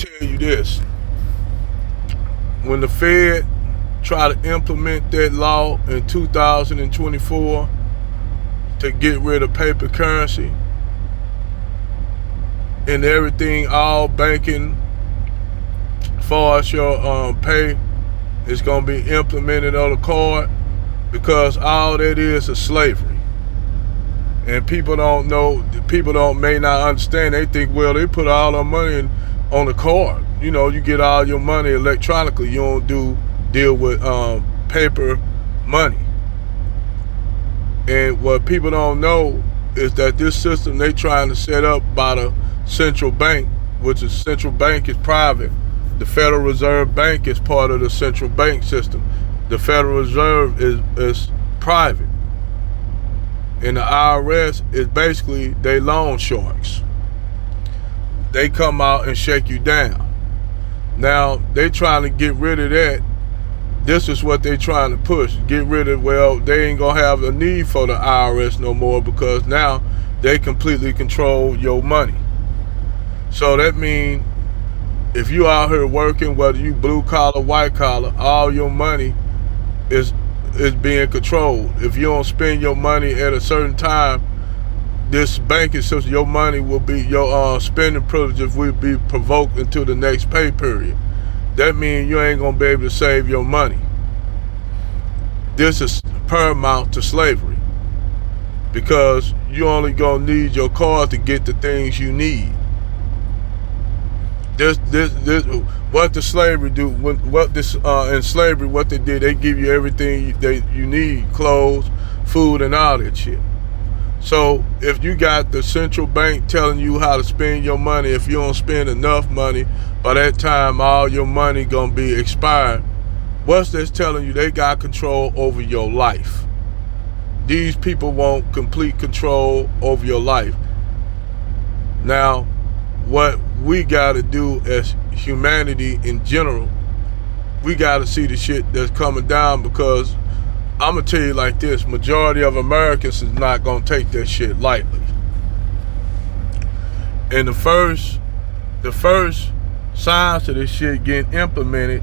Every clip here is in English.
tell you this. When the Fed tried to implement that law in 2024 to get rid of paper currency and everything, all banking, as far as your pay, is going to be implemented on the card, because all that is slavery. And people don't know, may not understand. They think, well, they put all their money on the card. You know, you get all your money electronically. You don't deal with paper money. And what people don't know is that this system they trying to set up by the central bank, which is central bank is private. The Federal Reserve Bank is part of the central bank system. The Federal Reserve is private. And the IRS is basically they loan sharks. They come out and shake you down. Now, they trying to get rid of that. This is what they trying to push. Get rid of, well, they ain't going to have a need for the IRS no more, because now they completely control your money. So that means if you out here working, whether you blue collar, white collar, all your money is being controlled. If you don't spend your money at a certain time, this banking system, your money will be, your spending privileges will be provoked into the next pay period. That means you ain't gonna be able to save your money. This is paramount to slavery, because you only gonna need your card to get the things you need. This what the slavery do, in slavery, what they did, they give you everything you need, clothes, food, and all that shit. So if you got the central bank telling you how to spend your money, if you don't spend enough money, by that time all your money gonna be expired. What's this telling you? They got control over your life. These people want complete control over your life. Now, what we gotta do as humanity in general, we gotta see the shit that's coming down, because I'm gonna tell you like this, majority of Americans is not gonna take that shit lightly. And the first signs of this shit getting implemented,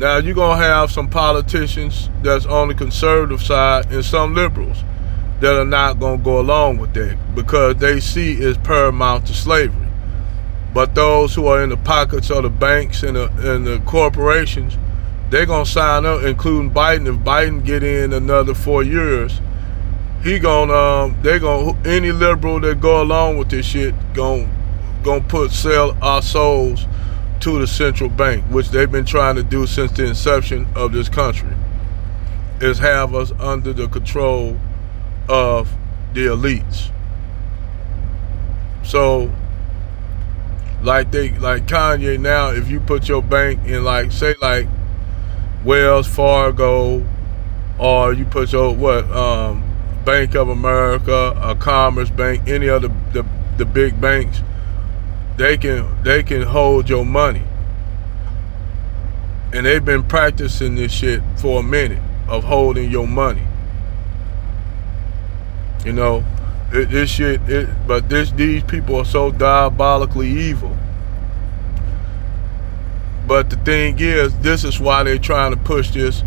now you're gonna have some politicians that's on the conservative side and some liberals that are not gonna go along with that, because they see it's paramount to slavery. But those who are in the pockets of the banks and the corporations, they're gonna sign up, including Biden. If Biden get in another 4 years, any liberal that go along with this shit gonna sell our souls to the central bank, which they've been trying to do since the inception of this country, is have us under the control of the elites. So, like Kanye now, if you put your bank in, like, say, like Wells Fargo, or you put your Bank of America, a Commerce Bank, any other the big banks, they can hold your money. And they've been practicing this shit for a minute of holding your money. You know, these people are so diabolically evil. But the thing is, this is why they're trying to push this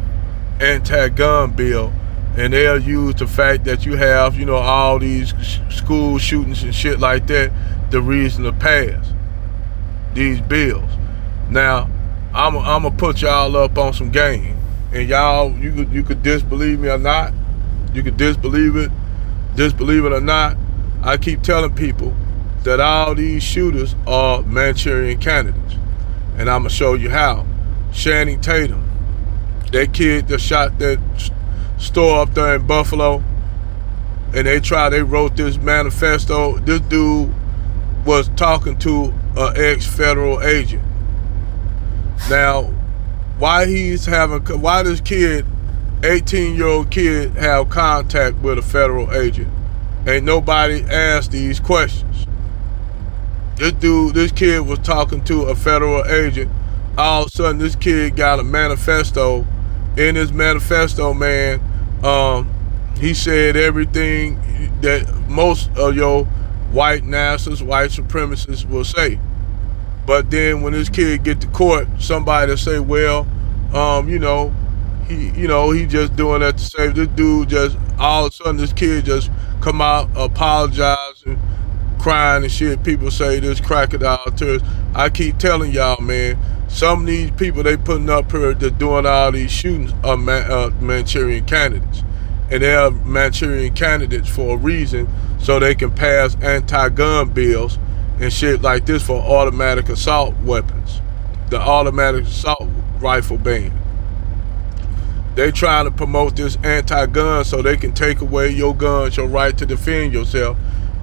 anti-gun bill, and they'll use the fact that you have, you know, all these school shootings and shit like that, the reason to pass these bills. Now, I'm gonna put y'all up on some game, and y'all, you could disbelieve me or not. You could disbelieve it or not. I keep telling people that all these shooters are Manchurian candidates, and I'm gonna show you how. Channing Tatum, that kid that shot that store up there in Buffalo, and they wrote this manifesto. This dude was talking to an ex-federal agent. Now, why this kid, 18-year-old kid, have contact with a federal agent? Ain't nobody asked these questions. This kid was talking to a federal agent. All of a sudden, this kid got a manifesto. In his manifesto, man, he said everything that most of your white nationalists, white supremacists will say. But then when this kid get to court, somebody will say, well, you know, he just doing that to save this dude. Just all of a sudden, this kid just come out apologizing, crying and shit. People say this crocodile tears. I keep telling y'all, man, some of these people they putting up here that doing all these shootings are Manchurian candidates, and they are Manchurian candidates for a reason, so they can pass anti-gun bills and shit like this for automatic assault weapons, the automatic assault rifle ban. They trying to promote this anti-gun so they can take away your guns, your right to defend yourself.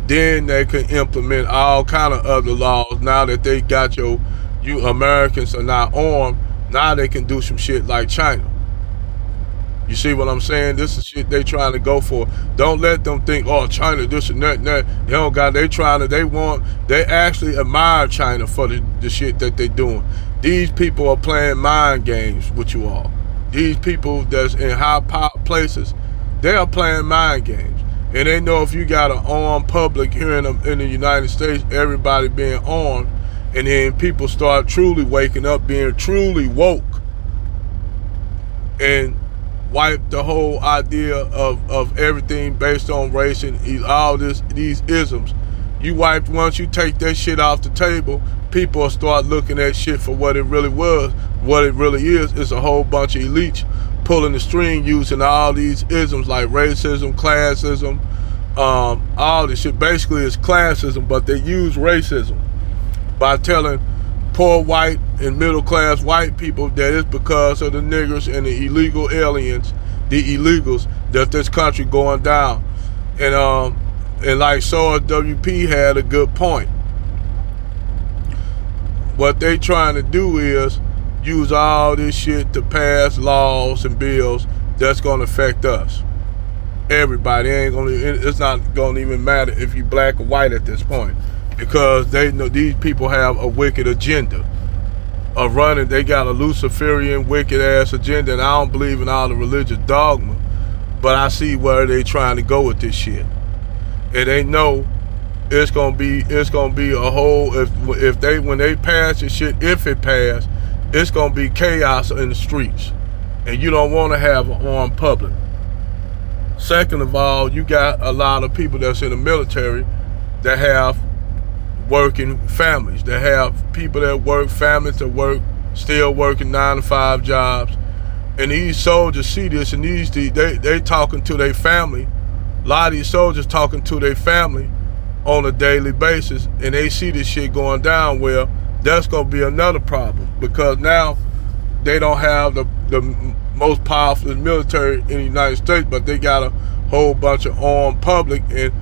Then they can implement all kind of other laws. Now that they got you Americans are not armed, now they can do some shit like China. You see what I'm saying? This is shit they trying to go for. Don't let them think, oh, China, this and that and that. They don't got, they actually admire China for the shit that they doing. These people are playing mind games with you all. These people that's in high power places, they are playing mind games. And they know if you got an armed public here in the United States, everybody being armed, and then people start truly waking up, being truly woke, and wipe the whole idea of everything based on race and all these isms. You wipe, once you take that shit off the table, people will start looking at shit for what it really was. What it really is a whole bunch of elites pulling the string, using all these isms like racism, classism, all this shit. Basically it's classism, but they use racism by telling poor white and middle class white people that it's because of the niggers and the illegal aliens, the illegals, that this country going down. And like Soar WP had a good point. What they trying to do is use all this shit to pass laws and bills that's gonna affect us. Everybody it's not gonna even matter if you black or white at this point, because they know these people have a wicked agenda of running. They got a Luciferian wicked ass agenda, and I don't believe in all the religious dogma, but I see where they trying to go with this shit. And they know it's gonna be a whole, when they pass this shit, if it pass, it's gonna be chaos in the streets, and you don't want to have an armed public. Second of all, you got a lot of people that's in the military that have working families, that have people that work, families that work, still working 9-to-5 jobs, and these soldiers see this, and they talking to their family. A lot of these soldiers talking to their family on a daily basis, and they see this shit going down. Well, that's gonna be another problem, because now they don't have the most powerful military in the United States, but they got a whole bunch of armed public and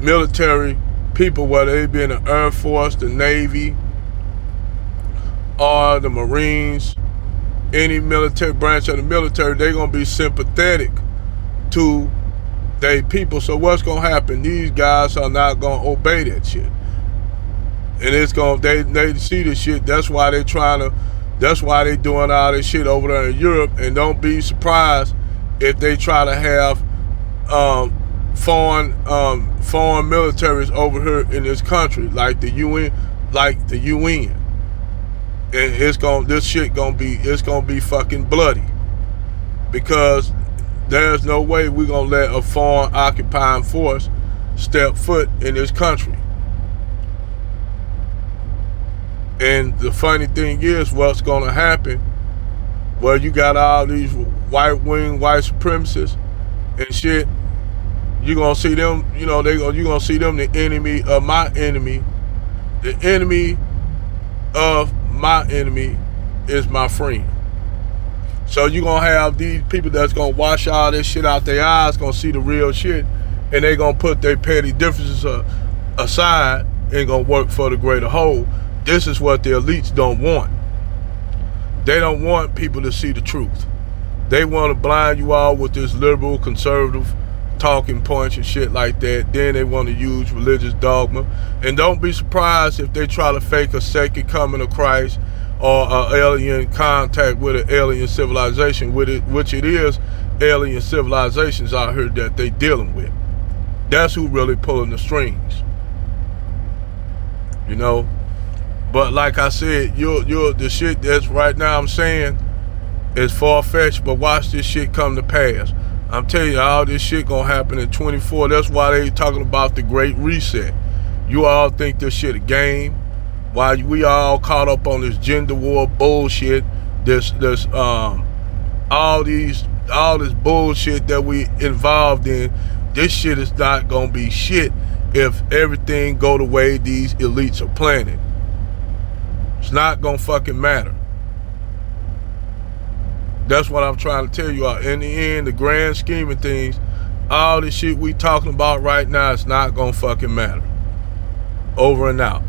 military people, whether they be in the Air Force, the Navy, or the Marines, any military branch of the military. They're gonna be sympathetic to their people. So what's gonna happen? These guys are not gonna obey that shit. And it's gonna, they see this shit. That's why they doing all this shit over there in Europe. And don't be surprised if they try to have foreign militaries over here in this country, like the UN, And this shit gonna be fucking bloody, because there's no way we're gonna let a foreign occupying force step foot in this country. And the funny thing is, what's gonna happen, well, you got all these white supremacists and shit, you're gonna see them, you're gonna see them the enemy of my enemy. The enemy of my enemy is my friend. So you're gonna have these people that's gonna wash all this shit out their eyes, gonna see the real shit, and they gonna put their petty differences aside and gonna work for the greater whole. This is what the elites don't want. They don't want people to see the truth. They want to blind you all with this liberal, conservative talking points and shit like that. Then they want to use religious dogma. And don't be surprised if they try to fake a second coming of Christ or an alien contact with an alien civilization, which it is alien civilizations out here that they dealing with. That's who really pulling the strings. But like I said, you're the shit that's right now I'm saying is far-fetched, but watch this shit come to pass. I'm telling you, all this shit gonna happen in 24. That's why they talking about the Great Reset. You all think this shit a game. While we all caught up on this gender war bullshit, this all this bullshit that we involved in, this shit is not gonna be shit if everything go the way these elites are planning. It's not gonna fucking matter. That's what I'm trying to tell you all. In the end, the grand scheme of things, all the shit we talking about right now is not gonna fucking matter. Over and out.